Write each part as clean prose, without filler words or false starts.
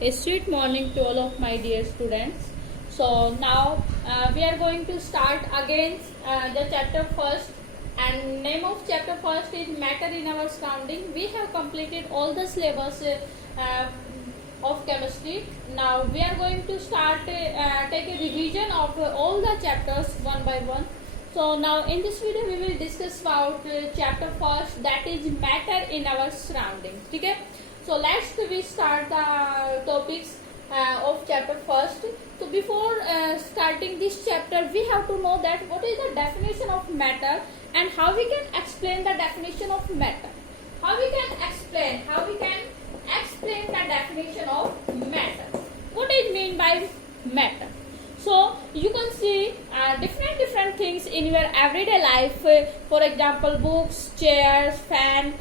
A sweet morning to all of my dear students. So now we are going to start again the chapter first, and name of chapter first is matter in our surrounding. We have completed all the syllabus of chemistry. Now we are going to start take a revision of all the chapters one by one. So now in this video we will discuss about chapter first, that is matter in our surroundings. Okay. So let's we start the topics of chapter first. So before starting this chapter, we have to know that what is the definition of matter and how we can explain the definition of matter. How we can explain the definition of matter. What is mean by matter? So you can see different things in your everyday life. For example, books, chairs, fan.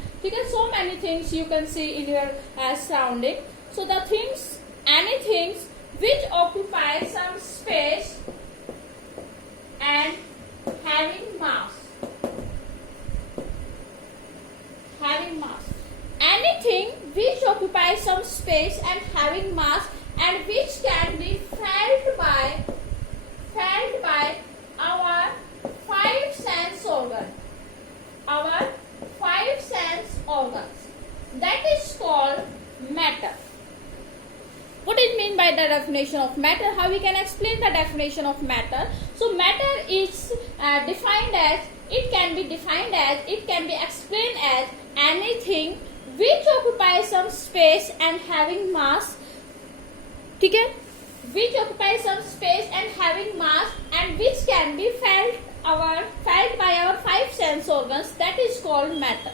So many things you can see in your surrounding. So the things, anything which occupy some space and having mass. Anything which occupies some space and having mass and which can be felt by our five sense organs. Our five sense organs. That is called matter. What is mean by the definition of matter? How we can explain the definition of matter? So matter is defined as, it can be explained as anything which occupies some space and having mass. Okay? Which occupies some space and having mass and which can be felt by our five sense organs. That is called matter.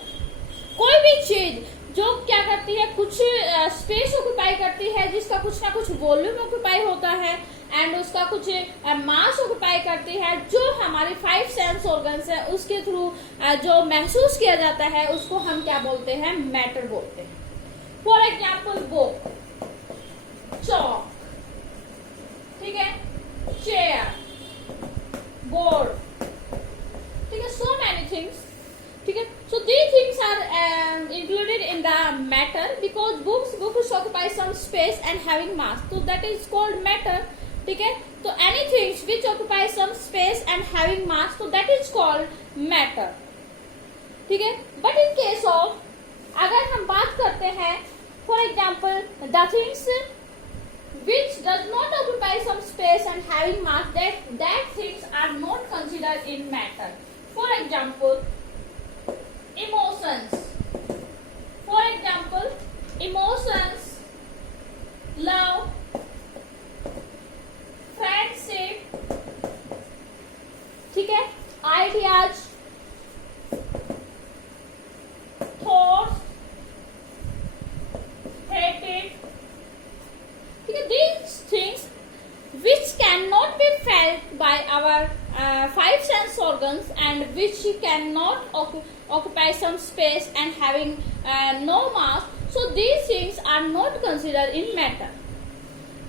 कोई भी चीज जो क्या करती है, कुछ space occupy करती है, जिसका कुछ ना कुछ वॉल्यूम ऑक्यूपाई होता है एंड उसका कुछ मास ऑक्यूपाई करती है, जो हमारी फाइव सेंस ऑर्गन्स है उसके थ्रू जो महसूस किया जाता है, उसको हम क्या बोलते हैं? मैटर बोलते हैं. फॉर एग्जाम्पल बुक, चॉक, ठीक है, चेयर, बोर्ड, ठीक है, so many things. ठीक है, so these things are included in the matter because books occupy some space and having mass, so that is called matter. ठीक है, तो anything which occupy some space and having mass, so that is called matter. ठीक है, but in case of, अगर हम बात करते हैं for example the things which does not occupy some space and having mass, that things are not considered in matter. For example, emotions. For example, emotions, love, friendship, ठीक है, ideas, thoughts, hatred. ठीक है, these things which cannot be felt by our five sense organs and which cannot occupy some space and having no mass, so these things are not considered in matter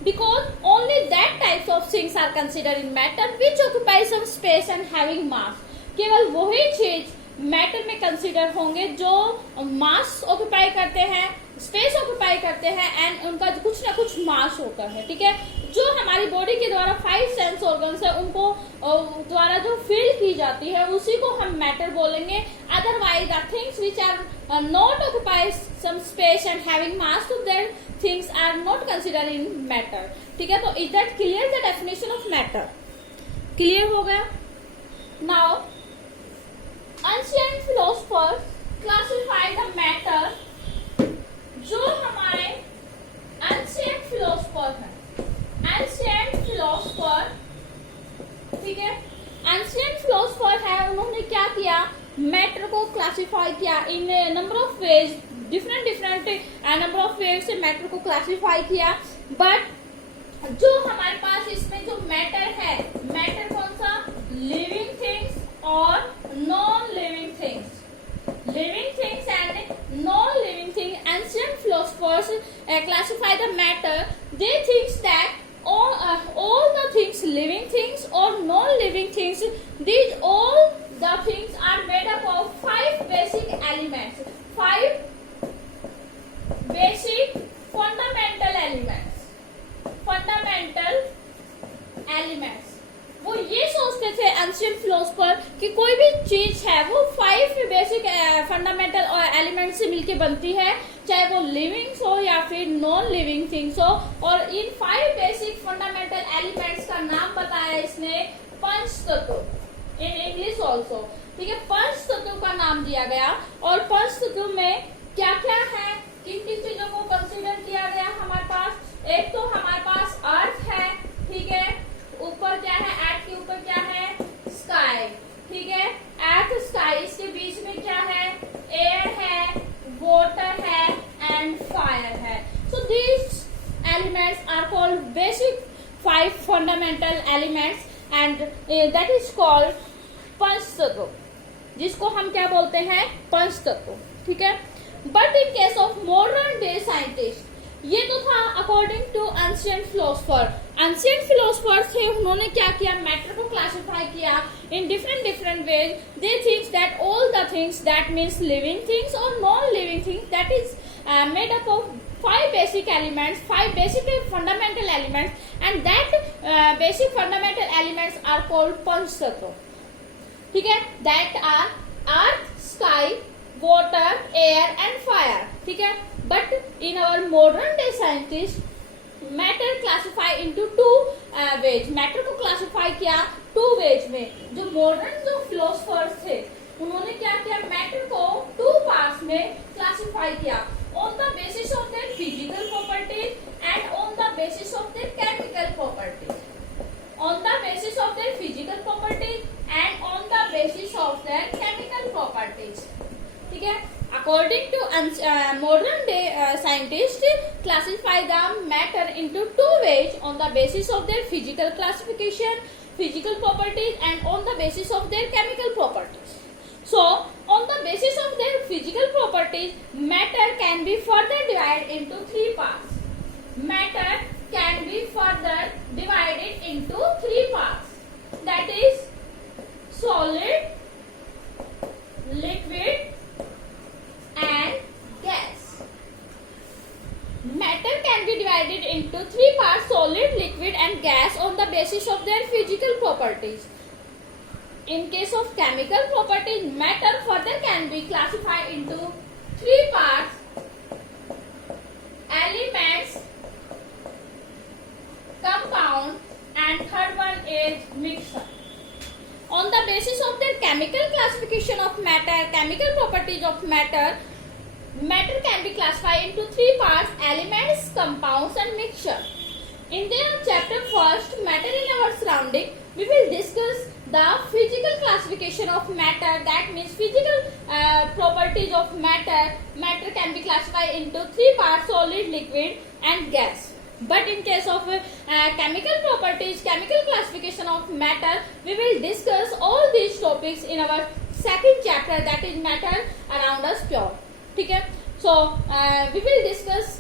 because only that types of things are considered in matter which occupy some space and having mass. केवल वही चीज matter में consider होंगे जो मास occupy करते हैं, space occupy करते हैं एंड उनका कुछ ना कुछ मास होता है. ठीक है, जो हमारी बॉडी के द्वारा फाइव सेंस ऑर्गन्स है उनको द्वारा जो फील की जाती है उसी को हम मैटर बोलेंगे. Otherwise the things which are not occupy some space and having mass, तो their things are not consider in matter. ठीक है, तो is that clear the definition of matter? Clear हो गया? Now ancient philosophers classify the matter. जो हमारे ancient philosopher है, ancient philosopher, ठीक है, ancient philosopher है, उन्होंने क्या किया? मैटर को क्लासिफाई किया in number of ways, different number of ways से मैटर को क्लासिफाई किया. बट जो हमारे पास इसमें जो मैटर है, मैटर कौन सा? लिविंग थिंग्स और non-living things. Living things and non-living things. Ancient philosophers classify the matter. They think that all the things, living things or non-living things, these all the things are made up of five basic elements. Five basic fundamental elements, fundamental elements. वो ये सोचते थे ancient philosopher कि कोई भी चीज है वो 5 बेसिक फंडामेंटल एलिमेंट से मिलके बनती है, चाहे वो लिविंग्स हो या फिर नॉन लिविंग थिंग्स हो। और इन 5 बेसिक फंडामेंटल एलिमेंट्स का नाम बताया इसने पंच तत्व, इन इंग्लिश ऑल्सो। ठीक है, पंच तत्व का नाम दिया गया। और पंच तत्व में क्या क्या है, किन किन चीजों को कंसीडर किया गया हमारे पास। एक तो हमारे पास अर्थ है, ठीक है, ऊपर क्या है, अर्थ के ऊपर क्या है, स्काई। ठीक है, अर्थ स्काई, इसके बीच में क्या है, एयर है, वाटर है एंड फायर है। So these elements are called basic 5 fundamental elements and that is called पंच तत्व, जिसको हम क्या बोलते हैं, पंच तत्व। ठीक है, but in case of modern day scientist, ये तो था according to ancient philosopher. Ancient philosopher थे, उन्होंने क्या किया, मैटर को क्लासिफाई किया in different ways. They thinks that all the things that means living things और non living things that is made up of 5 basic elements, 5 basic fundamental elements, and that basic fundamental elements are called पंच तत्व। ठीक है, that are earth, sky, water, air and fire। ठीक है, but in our modern day scientists matter classify into 2 ways। Matter को classify किया 2 ways में। जो modern जो फिलोसफर्स थे उन्होंने क्या किया, मैटर को 2 पार्ट्स में क्लासिफाई किया, on the basis of their physical properties and on the basis of their chemical properties, on the basis of their physical properties and on the basis of their chemical properties। ठीक है, according to modern day scientists classify the matter into 2 ways, on the basis of their physical classification, physical properties and on the basis of their chemical properties। So, on the basis of their physical properties, matter can be further divided into 3 parts. Matter can be further divided into 3 parts. That is solid, liquid and gas. Matter can be divided into 3 parts, solid, liquid and gas, on the basis of their physical properties. In case of chemical properties, matter further can be classified into 3 parts: elements, compound and third one is mixture. On the basis of their chemical classification of matter, chemical properties of matter, matter can be classified into 3 parts: elements, compounds and mixture. In their chapter first, matter in our surrounding, we will discuss the physical classification of matter, that means physical properties of matter. Matter can be classified into 3 parts: solid, liquid and gas. But in case of chemical properties, chemical classification of matter, we will discuss all these topics in our second chapter, that is matter around us pure. ठीक है, so we will discuss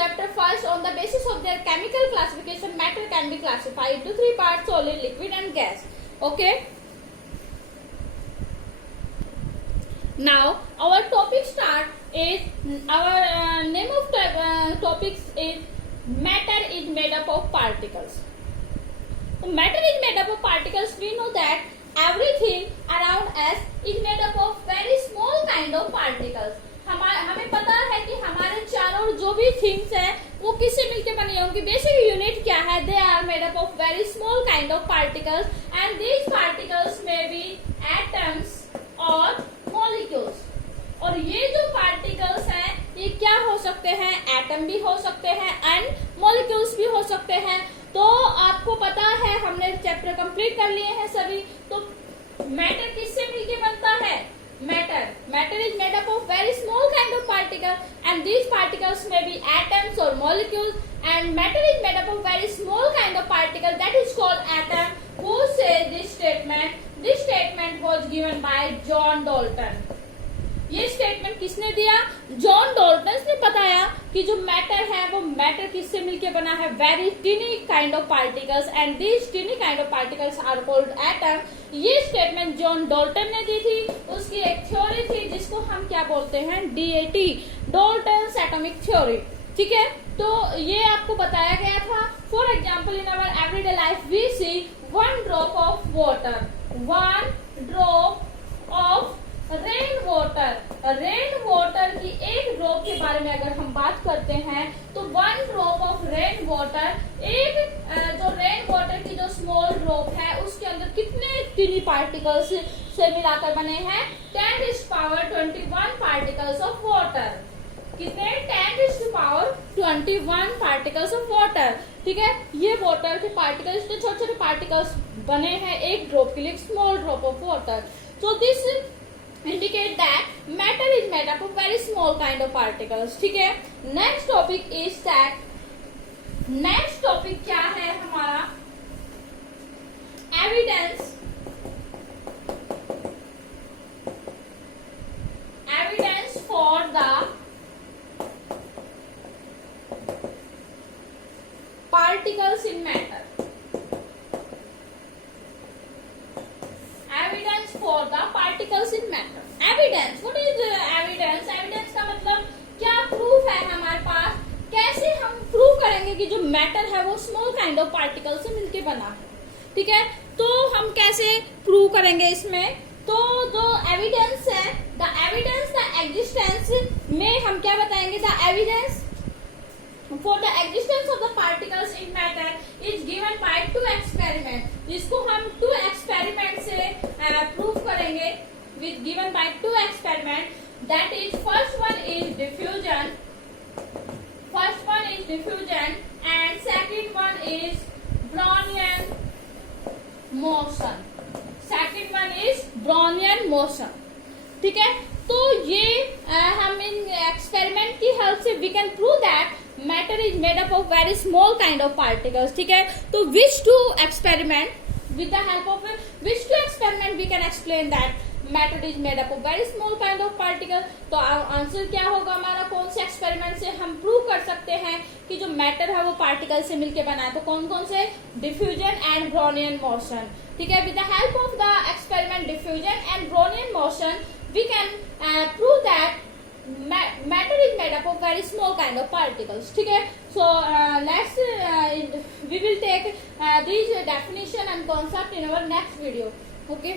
chapter first. On the basis of their chemical classification, matter can be classified into 3 parts: solid, liquid and gas. Okay, now our topic start is our name of topics is matter is made up of particles. So matter is made up of particles. We know that everything around us is made up of very small kind of particles. हमें पता है कि हमारे चारों जो भी things है वो किससे मिलके बनी है, उनकी बेसिक यूनिट क्या है, they are made up of very small kind of particles and these particles may be atoms और मॉलिक्यूल्स। और ये जो पार्टिकल्स हैं ये क्या हो सकते हैं, एटम भी हो सकते हैं एंड मॉलिक्यूल्स भी हो सकते हैं। तो आपको पता है, हमने चैप्टर कंप्लीट कर लिए हैं सभी। तो मैटर किससे मिलके बनता है, matter is made up of very small kind of particle and these particles may be atoms or molecules, and matter is made up of very small kind of particle that is called atom. Who said this statement? This statement was given by John Dalton. ये statement किसने दिया, John Dalton ने बताया कि जो matter है वो matter किससे मिलके बना है, very tiny kind of particles and these tiny kind of particles are called atom. ये स्टेटमेंट जॉन डॉल्टन ने दी थी। उसकी एक थ्योरी थी जिसको हम क्या बोलते हैं, डीएटी, डॉल्टन्स एटॉमिक थ्योरी। ठीक है, तो ये आपको बताया गया था। For example in our everyday life we see 1 drop of water, 1 drop of rain water की एक ड्रॉप के बारे में अगर हम बात करते हैं तो 1 ड्रॉप ऑफ रेन वाटर, एक जो रेन वाटर की जो स्मॉल ड्रॉप है उसके अंदर कितने टीनी पार्टिकल्स से मिलाकर बने हैं, 10⁻21 पार्टिकल्स ऑफ वाटर। कितने, 10⁻21 पार्टिकल्स ऑफ वाटर। ठीक है, ये वाटर के पार्टिकल्स, इतने छोटे छोटे पार्टिकल्स बने हैं एक ड्रॉप के लिए, small drop of water. So this indicate that matter is made up of very small kind of particles। ठीक है, next topic is that, next topic क्या है हमारा, evidence, evidence for the particles in matter, evidence for the particles in matter। evidence, what is evidence? evidence का मतलब क्या proof है हमारे पास, कैसे हम प्रूव करेंगे कि जो मैटर है वो स्मॉल काइंड ऑफ पार्टिकल से मिलके बना है। ठीक है, तो हम कैसे प्रूव करेंगे इसमें, तो जो एविडेंस है, द एविडेंस द एग्जिस्टेंस में हम क्या बताएंगे, the evidence for the existence of the particles in matter is given by 2 experiment। इसको हम 2 experiment से prove करेंगे, with given by 2 experiment, that is first one is diffusion, and second one is Brownian motion। ठीक है, तो ये हम इन एक्सपेरिमेंट की हेल्प से we can prove that matter is made up of very small kind of particles। ठीक है, तो which two experiment, with the help of which two experiment we can explain that matter is made up of very small kind of particle। तो answer क्या होगा हमारा, कौन से experiment से हम प्रूव कर सकते हैं कि जो मैटर है वो पार्टिकल से मिलके बना है, तो कौन कौन से, डिफ्यूजन एंड ब्राउनियन मोशन। ठीक है, with the help of the experiment diffusion and Brownian motion we can prove that matter is made up of very small kind of particles। ठीक है, so let's we will take these definition and concept in our next video। okay।